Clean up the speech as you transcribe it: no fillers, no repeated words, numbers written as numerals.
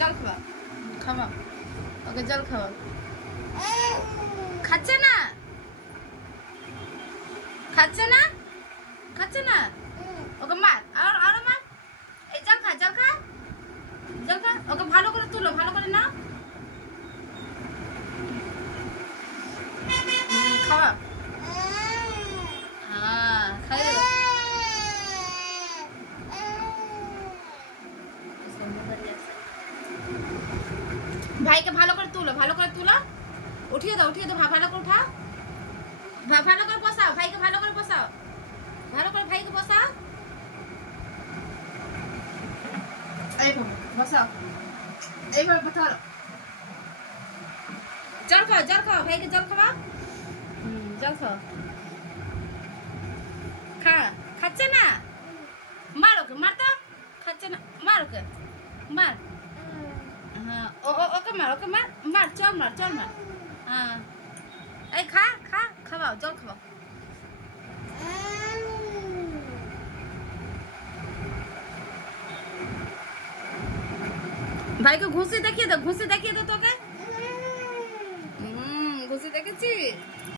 জল খাওয়া খাওয়া ওকে জল খাওয়া খাচ্ছে না খাচ্ছে না খাচ্ছে না ওকে মার আর মার এই জল খা জল খা জল খা ওকে ভালো করে তুলো ভালো করে নাও খাওয়া হ্যাঁ খাইয়ে ভাইকে ভালো করে তুলো উঠিয়ে দাও ভালো করে উঠা ভালো করে বসাও ভাইকে ভালো করে বসাও ভালো করে ভাইকে বসাও এইভাবে বসাও এইভাবে বসাও জল খাও ভাইকে জল খাওয়া জল খাও খাচ্ছে না মার ওকে মার তো খাচ্ছে না মার ওকে মার হ্যাঁ ওকে মার চল মার হ্যাঁ এই খাওয়াও জল খাওয়াও ভাইকে ঘুষি দেখিয়ে দাও তোকে ঘুষি দেখেছিস